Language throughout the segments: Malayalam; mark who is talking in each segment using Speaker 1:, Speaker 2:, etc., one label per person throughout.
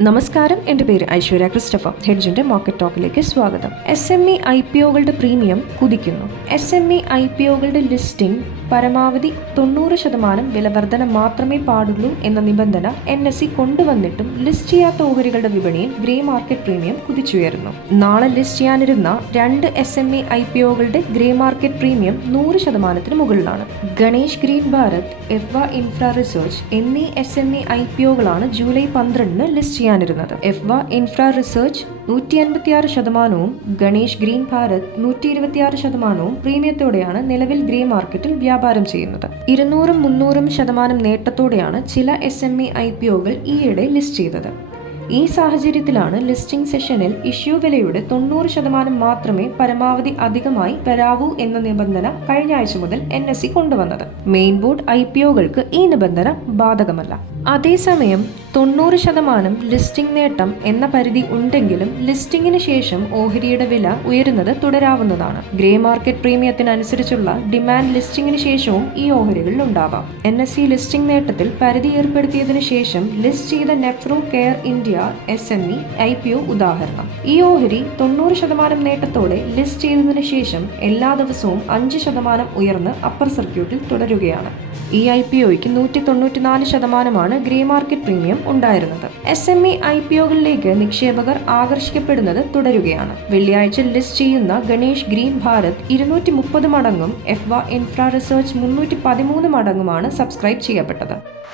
Speaker 1: നമസ്കാരം. എന്റെ പേര് ഐശ്വര്യ ക്രിസ്റ്റഫർ. ഹെഡ്ജിന്റെ മാർക്കറ്റ് ടോക്കിലേക്ക് സ്വാഗതം. S M E I P ഒകളുടെ premium കുതിക്കുന്നു. S M E I P ഒകളുടെ listing പരമാവധി തൊണ്ണൂറ് ശതമാനം വിലവർധന മാത്രമേ പാടുള്ളൂ എന്ന നിബന്ധന എൻ എസ് സി കൊണ്ടുവന്നിട്ടും ലിസ്റ്റ് ചെയ്യാത്ത ഓഹരികളുടെ വിപണിയിൽ ഗ്രേ മാർക്കറ്റ് പ്രീമിയം കുതിച്ചുയരുന്നു. നാളെ ലിസ്റ്റ് ചെയ്യാനിരുന്ന രണ്ട് S M E I P ഒകളുടെ grey market premium നൂറ് ശതമാനത്തിന് മുകളിലാണ്. Ganesh green Bharat Effwa infra research എന്നീ S M E I P ഒകളാണ് July പന്ത്രണ്ടിന് ലിസ്റ്റ് ചെയ്യാനിരുന്നത്. എഫ്വ ഇൻഫ്ര റിസർച്ച് നൂറ്റി അൻപത്തിയാറ് ശതമാനവും ഗണേഷ് ഗ്രീൻ ഭാരത് നൂറ്റി ഇരുപത്തിയാറ് ശതമാനവും പ്രീമിയത്തോടെയാണ് നിലവിൽ ഗ്രേ മാർക്കറ്റിൽ വ്യാപാരം ചെയ്യുന്നത്. ഇരുന്നൂറും മുന്നൂറും ശതമാനം നേട്ടത്തോടെയാണ് ചില S M E I P ഒകൾ ഈയിടെ ലിസ്റ്റ് ചെയ്തത്. ഈ സാഹചര്യത്തിലാണ് ലിസ്റ്റിംഗ് സെഷനിൽ ഇഷ്യൂ വിലയുടെ തൊണ്ണൂറ് ശതമാനം മാത്രമേ പരമാവധി അധികമായി വരാവൂ എന്ന നിബന്ധന കഴിഞ്ഞ ആഴ്ച മുതൽ എൻ എസ് സി കൊണ്ടുവന്നത്. മെയിൻ ബോർഡ് ഐ പി ഒകൾക്ക് ഈ നിബന്ധന ബാധകമല്ല. അതേസമയം തൊണ്ണൂറ് ശതമാനം ലിസ്റ്റിംഗ് നേട്ടം എന്ന പരിധി ഉണ്ടെങ്കിലും ലിസ്റ്റിംഗിന് ശേഷം ഓഹരിയുടെ വില ഉയരുന്നത് തുടരാവുന്നതാണ്. ഗ്രേ മാർക്കറ്റ് പ്രീമിയത്തിനനുസരിച്ചുള്ള ഡിമാൻഡ് ലിസ്റ്റിംഗിന് ശേഷവും ഈ ഓഹരികളിൽ ഉണ്ടാവാം. എൻ എസ് സി ലിസ്റ്റിംഗ് നേട്ടത്തിൽ പരിധി ഏർപ്പെടുത്തിയതിനു ശേഷം ലിസ്റ്റ് ചെയ്ത nephro care India S M E I P O ഉദാഹരണം. ഈ ഓഹരി തൊണ്ണൂറ് ശതമാനം നേട്ടത്തോടെ ലിസ്റ്റ് ചെയ്തതിനു ശേഷം എല്ലാ ദിവസവും അഞ്ച് ശതമാനം ഉയർന്ന് അപ്പർ സർക്യൂട്ടിൽ തുടരുകയാണ്. ഈ ഐ പി ഒയ്ക്ക് നൂറ്റി തൊണ്ണൂറ്റിനാല് ശതമാനമാണ് ഗ്രേ മാർക്കറ്റ് പ്രീമിയം ഉണ്ടായിരുന്നത്. S M E I P ഒകളിലേക്ക് നിക്ഷേപകർ ആകർഷിക്കപ്പെടുന്നത് തുടരുകയാണ്. വെള്ളിയാഴ്ച ലിസ്റ്റ് ചെയ്യുന്ന ഗണേഷ് ഗ്രീൻ ഭാരത് ഇരുന്നൂറ്റി മുപ്പത് മടങ്ങും എഫ്വ ഇൻഫ്രാ റിസർച്ച് മുന്നൂറ്റി പതിമൂന്ന് മടങ്ങുമാണ് സബ്സ്ക്രൈബ് ചെയ്യപ്പെട്ടത്.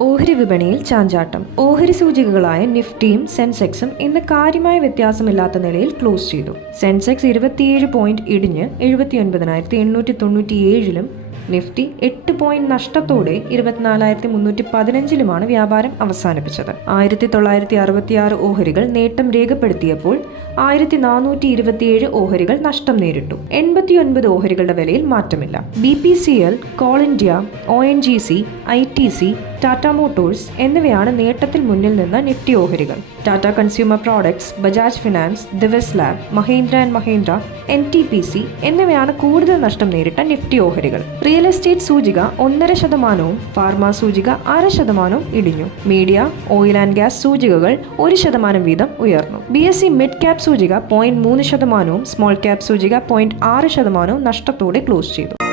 Speaker 1: ഓഹരി വിപണിയിൽ ചാഞ്ചാട്ടം. ഓഹരി സൂചികകളായ നിഫ്റ്റിയും സെൻസെക്സും ഇന്ന് കാര്യമായ വ്യത്യാസമില്ലാത്ത നിലയിൽ ക്ലോസ് ചെയ്തു. സെൻസെക്സ് ഇരുപത്തിയേഴ് പോയിന്റ് ഇടിഞ്ഞ് എഴുപത്തിയൊൻപതിനായിരത്തി എണ്ണൂറ്റി തൊണ്ണൂറ്റിയേഴിലും നിഫ്റ്റി എട്ട് പോയിന്റ് നഷ്ടത്തോടെ ഇരുപത്തിനാലായിരത്തി മുന്നൂറ്റി പതിനഞ്ചിലുമാണ് വ്യാപാരം അവസാനിപ്പിച്ചത്. ആയിരത്തി തൊള്ളായിരത്തി അറുപത്തിയാറ് ഓഹരികൾ നേട്ടം രേഖപ്പെടുത്തിയപ്പോൾ ആയിരത്തി നാനൂറ്റി ഇരുപത്തിയേഴ് ഓഹരികൾ നഷ്ടം നേരിട്ടു. എൺപത്തിയൊൻപത് ഓഹരികളുടെ വിലയിൽ മാറ്റമില്ല. B P C L coal India O N G C I T C Tata motors എന്നിവയാണ് നേട്ടത്തിൽ മുന്നിൽ നിന്ന് നിഫ്റ്റി ഓഹരികൾ. Tata consumer products Bajaj finance Divi's lab Mahindra and Mahindra N T P C എന്നിവയാണ് കൂടുതൽ നഷ്ടം നേരിട്ട നിഫ്റ്റി ഓഹരികൾ. റിയൽ എസ്റ്റേറ്റ് സൂചിക ഒന്നര ശതമാനവും ഫാർമ സൂചിക അര ശതമാനവും ഇടിഞ്ഞു. മീഡിയ ഓയിൽ ആൻഡ് ഗ്യാസ് സൂചികകൾ ഒരു ശതമാനം വീതം ഉയർന്നു. B S C mid cap സൂചിക പോയിന്റ് മൂന്ന് ശതമാനവും സ്മോൾ ക്യാപ് സൂചിക പോയിന്റ് ആറ് ശതമാനവും നഷ്ടത്തോടെ ക്ലോസ് ചെയ്തു.